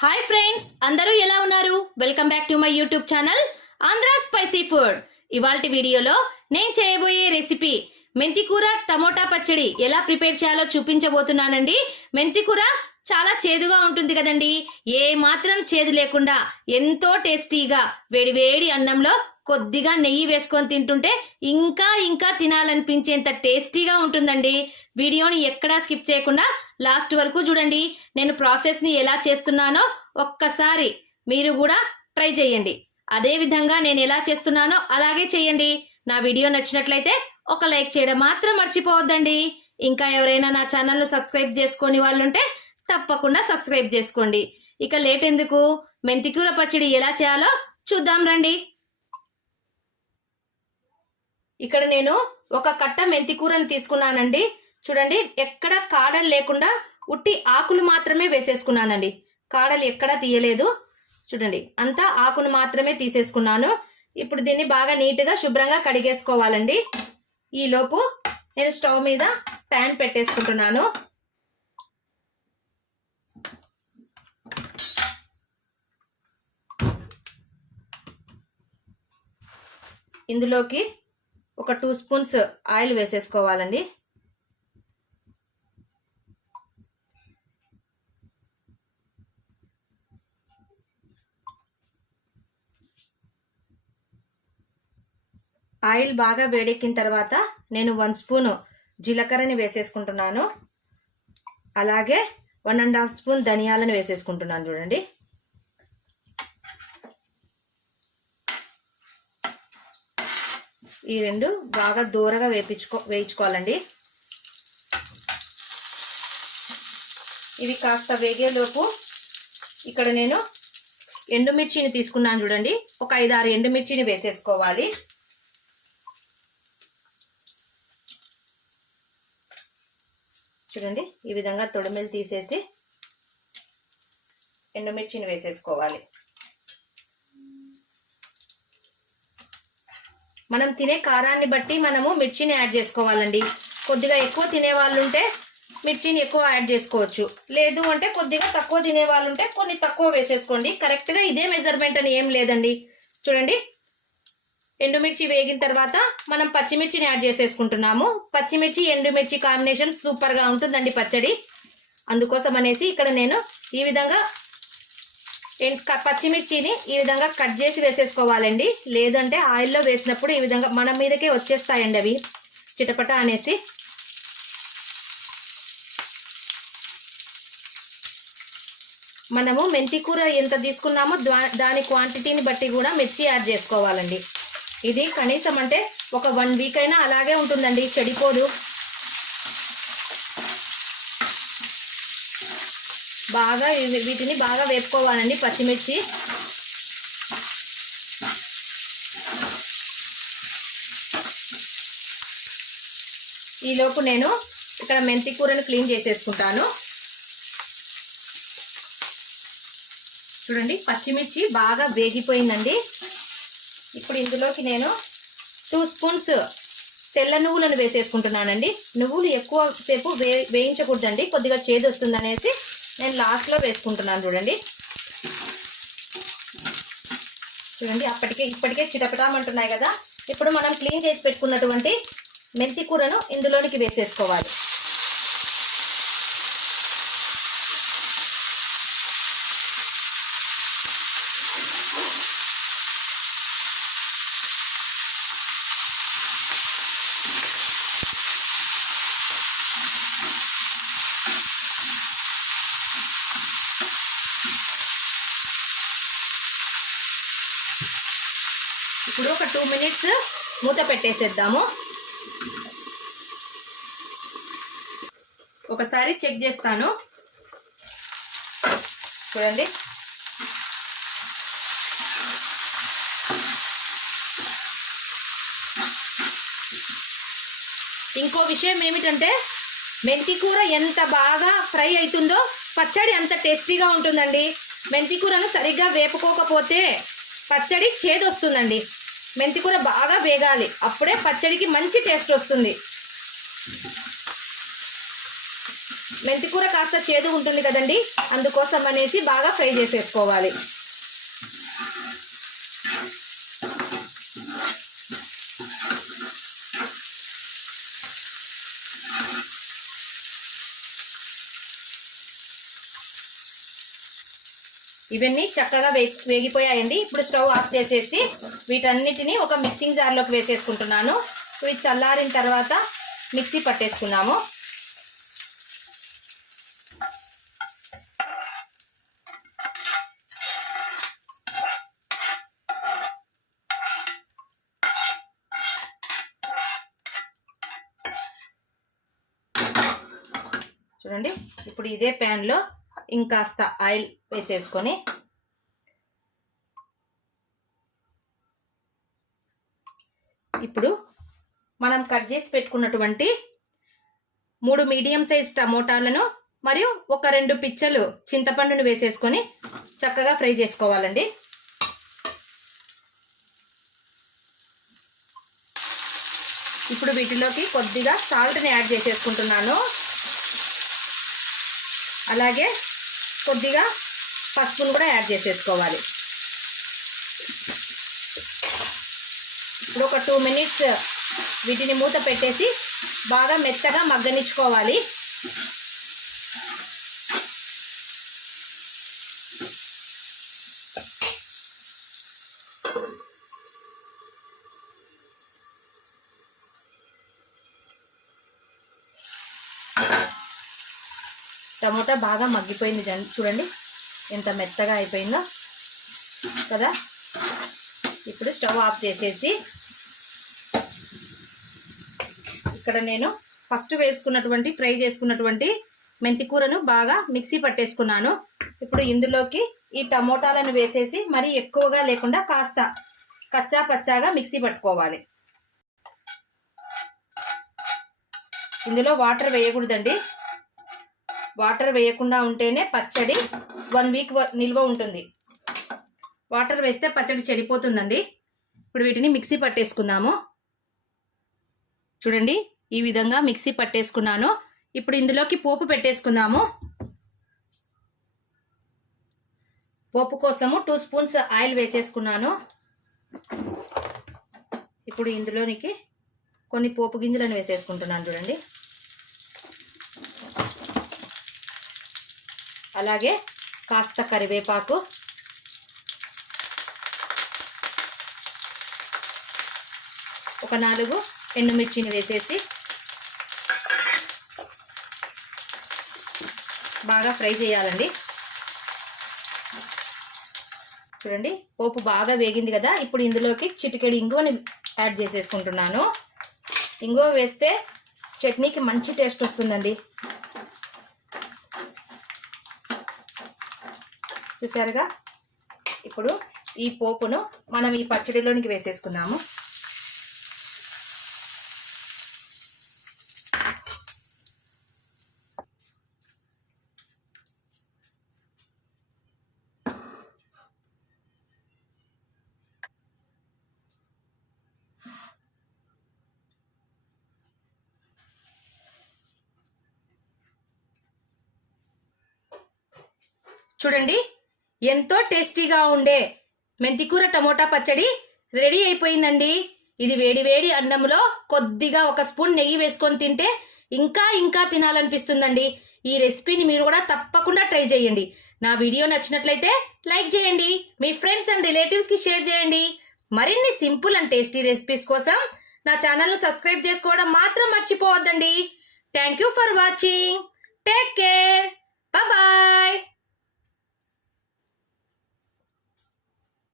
Hi friends, అందరూ ఎలా ఉన్నారు? Welcome back to my YouTube channel Andhra spicy food. ఇవాల్టి వీడియోలో నేను చేయబోయే రెసిపీ మెంతికూర టమోటా పచ్చడి ఎలా ప్రిపేర్ చేయాలో చూపించబోతున్నానండి. మెంతికూర చాలా చేదుగా ఉంటుంది కదండి. ఏ మాత్రం చేదు లేకుండా ఎంతో టేస్టీగా వేడివేడి అన్నంలో కొద్దిగా నెయ్యి వేసుకొని తింటుంటే ఇంకా తినాలనిపించేంత టేస్టీగా ఉంటుందండి. వీడియోని ఎక్కడా స్కిప్ చేయకుండా లాస్ట్ వరకు చూడండి. నేను ప్రాసెస్ని ఎలా చేస్తున్నానో ఒక్కసారి మీరు కూడా ట్రై చేయండి. అదే విధంగా నేను ఎలా చేస్తున్నానో అలాగే చేయండి. నా వీడియో నచ్చినట్లయితే ఒక లైక్ చేయడం మాత్రం మర్చిపోవద్దండి. ఇంకా ఎవరైనా నా ఛానల్ను సబ్స్క్రైబ్ చేసుకొని వాళ్ళుంటే తప్పకుండా సబ్స్క్రైబ్ చేసుకోండి. ఇక లేట్ ఎందుకు, మెంతికూర పచ్చడి ఎలా చేయాలో చూద్దాం రండి. ఇక్కడ నేను ఒక కట్ట మెంతికూరని తీసుకున్నానండి. చూడండి, ఎక్కడ కాడలు లేకుండా ఉట్టి ఆకులు మాత్రమే వేసేసుకున్నానండి. కాడలు ఎక్కడా తీయలేదు. చూడండి, అంతా ఆకును మాత్రమే తీసేసుకున్నాను. ఇప్పుడు దీన్ని బాగా నీట్గా శుభ్రంగా కడిగేసుకోవాలండి. ఈలోపు నేను స్టవ్ మీద ప్యాన్ పెట్టేసుకుంటున్నాను. ఇందులోకి ఒక 2 స్పూన్స్ ఆయిల్ వేసేసుకోవాలండి. ఆయిల్ బాగా వేడెక్కిన తర్వాత నేను 1 స్పూన్ జీలకర్రని వేసేసుకుంటున్నాను. అలాగే 1.5 స్పూన్ ధనియాలను వేసేసుకుంటున్నాను. చూడండి, ఈ రెండు బాగా దూరగా వేయించుకోవాలండి. ఇవి కాస్త వేగేలోపు ఇక్కడ నేను ఎండుమిర్చిని తీసుకున్నాను. చూడండి, ఒక 5-6 ఎండుమిర్చిని వేసేసుకోవాలి. చూడండి, ఈ విధంగా తొడిమెలు తీసేసి ఎండుమిర్చిని వేసేసుకోవాలి. మనం తినే కారాన్ని బట్టి మనము మిర్చిని యాడ్ చేసుకోవాలండి. కొద్దిగా ఎక్కువ తినే వాళ్ళు ఉంటే మిర్చిని ఎక్కువ యాడ్ చేసుకోవచ్చు. లేదు అంటే కొద్దిగా తక్కువ తినే వాళ్ళు ఉంటే కొన్ని తక్కువ వేసేసుకోండి. కరెక్ట్గా ఇదే మెజర్మెంట్ అని ఏం లేదండి. చూడండి, ఎండుమిర్చి వేగిన తర్వాత మనం పచ్చిమిర్చిని యాడ్ చేసేసుకుంటున్నాము. పచ్చిమిర్చి ఎండుమిర్చి కాంబినేషన్ సూపర్గా ఉంటుందండి పచ్చడి. అందుకోసం అనేసి ఇక్కడ నేను ఈ విధంగా పచ్చిమిర్చిని ఈ విధంగా కట్ చేసి వేసేసుకోవాలండి. లేదంటే ఆయిల్లో వేసినప్పుడు ఈ విధంగా మన మీదకే వచ్చేస్తాయండి అవి చిటపట అనేసి. మనము మెంతికూర ఎంత తీసుకున్నామో దాని క్వాంటిటీని బట్టి కూడా మిర్చి యాడ్ చేసుకోవాలండి. ఇది కనీసం అంటే ఒక 1 వీక్ అయినా అలాగే ఉంటుందండి, చెడిపోదు. బాగా వీటిని బాగా వేపుకోవాలండి పచ్చిమిర్చి. ఈలోపు నేను ఇక్కడ మెంతి కూరని క్లీన్ చేసేసుకుంటాను. చూడండి, పచ్చిమిర్చి బాగా వేగిపోయిందండి. ఇప్పుడు ఇందులోకి నేను 2 స్పూన్స్ తెల్ల నువ్వులను వేసేసుకుంటున్నానండి. నువ్వులు ఎక్కువ సేపు వేయించకూడదండి, కొద్దిగా చేదు వస్తుంది అనేసి నేను లాస్ట్లో వేసుకుంటున్నాను. చూడండి, ఇప్పటికే చిటపటామంటున్నాయి కదా. ఇప్పుడు మనం క్లీన్ చేసి పెట్టుకున్నటువంటి మెంతి కూరను ఇందులోనికి వేసేసుకోవాలి. ఇప్పుడు ఒక 2 మినిట్స్ మూత పెట్టేసేద్దాము. ఒకసారి చెక్ చేస్తాను. చూడండి, ఇంకో విషయం ఏమిటంటే మెంతి కూర ఎంత బాగా ఫ్రై అవుతుందో పచ్చడి అంత టేస్టీగా ఉంటుందండి. మెంతి కూరను సరిగ్గా వేపుకోకపోతే పచ్చడి చేదు వస్తుందండి. మెంతికూర బాగా వేగాలి, అప్పుడే పచ్చడికి మంచి టేస్ట్ వస్తుంది. మెంతికూర కాస్త చేదు ఉంటుంది కదండి, అందుకోసం అనేసి బాగా ఫ్రై చేసేసుకోవాలి. ఇవన్నీ చక్కగా వేగిపోయాయండి. ఇప్పుడు స్టవ్ ఆఫ్ చేసేసి వీటన్నిటిని ఒక మిక్సింగ్ జార్లోకి వేసేసుకుంటున్నాను. ఇవి చల్లారిన తర్వాత మిక్సీ పట్టేసుకున్నాము. చూడండి, ఇప్పుడు ఇదే ప్యాన్లో ఇంకాస్త ఆయిల్ వేసేసుకొని ఇప్పుడు మనం కట్ చేసి పెట్టుకున్నటువంటి 3 మీడియం సైజ్ టమోటాలను మరియు ఒక 2 పిచ్చలు చింతపండును వేసేసుకొని చక్కగా ఫ్రై చేసుకోవాలండి. ఇప్పుడు వీటిలోకి కొద్దిగా సాల్ట్ని యాడ్ చేసేసుకుంటున్నాను. అలాగే కొద్దిగా పసుపును కూడా యాడ్ చేసేసుకోవాలి. ఇప్పుడు ఒక 2 మినిట్స్ వీటిని మూత పెట్టేసి బాగా మెత్తగా మగ్గనిచ్చుకోవాలి. టమోటా బాగా మగ్గిపోయింది చూడండి, ఎంత మెత్తగా అయిపోయిందో కదా. ఇప్పుడు స్టవ్ ఆఫ్ చేసేసి ఇక్కడ నేను ఫస్ట్ వేసుకున్నటువంటి ఫ్రై చేసుకున్నటువంటి మెంతికూరను బాగా మిక్సీ పట్టేసుకున్నాను. ఇప్పుడు ఇందులోకి ఈ టమోటాలను వేసేసి మరీ ఎక్కువగా లేకుండా కాస్త కచ్చా పచ్చాగా మిక్సీ పట్టుకోవాలి. ఇందులో వాటర్ వేయకూడదండి. వాటర్ వేయకుండా ఉంటేనే పచ్చడి 1 వీక్ నిల్వ ఉంటుంది. వాటర్ వేస్తే పచ్చడి చెడిపోతుందండి. ఇప్పుడు వీటిని మిక్సీ పట్టేసుకుందాము. చూడండి, ఈ విధంగా మిక్సీ పట్టేసుకున్నాను. ఇప్పుడు ఇందులోకి పోపు పెట్టేసుకుందాము. పోపు కోసము 2 స్పూన్స్ ఆయిల్ వేసేసుకున్నాను. ఇప్పుడు ఇందులోనికి కొన్ని పోపు గింజలను వేసేసుకుంటున్నాను చూడండి. అలాగే కాస్త కరివేపాకు, ఒక 4 ఎండుమిర్చిని వేసేసి బాగా ఫ్రై చేయాలండి. చూడండి, పోపు బాగా వేగింది కదా. ఇప్పుడు ఇందులోకి చిటికెడు ఇంగువని యాడ్ చేసేసుకుంటున్నాను. ఇంగువ వేస్తే చట్నీకి మంచి టేస్ట్ వస్తుందండి. చూసారుగా, ఇప్పుడు ఈ పోపును మనం ఈ పచ్చడిలోనికి వేసేసుకుందాము. చూడండి, ఎంతో టేస్టీగా ఉండే మెంతికూర టమోటా పచ్చడి రెడీ అయిపోయిందండి. ఇది వేడి వేడి అన్నంలో కొద్దిగా 1 స్పూన్ నెయ్యి వేసుకొని తింటే ఇంకా ఇంకా తినాలనిపిస్తుందండి. ఈ రెసిపీని మీరు కూడా తప్పకుండా ట్రై చేయండి. నా వీడియో నచ్చినట్లయితే లైక్ చేయండి, మీ ఫ్రెండ్స్ అండ్ రిలేటివ్స్కి షేర్ చేయండి. మరిన్ని సింపుల్ అండ్ టేస్టీ రెసిపీస్ కోసం నా ఛానల్ను సబ్స్క్రైబ్ చేసుకోవడం మాత్రం మర్చిపోవద్దండి. Thank you for watching. Take care. Bye.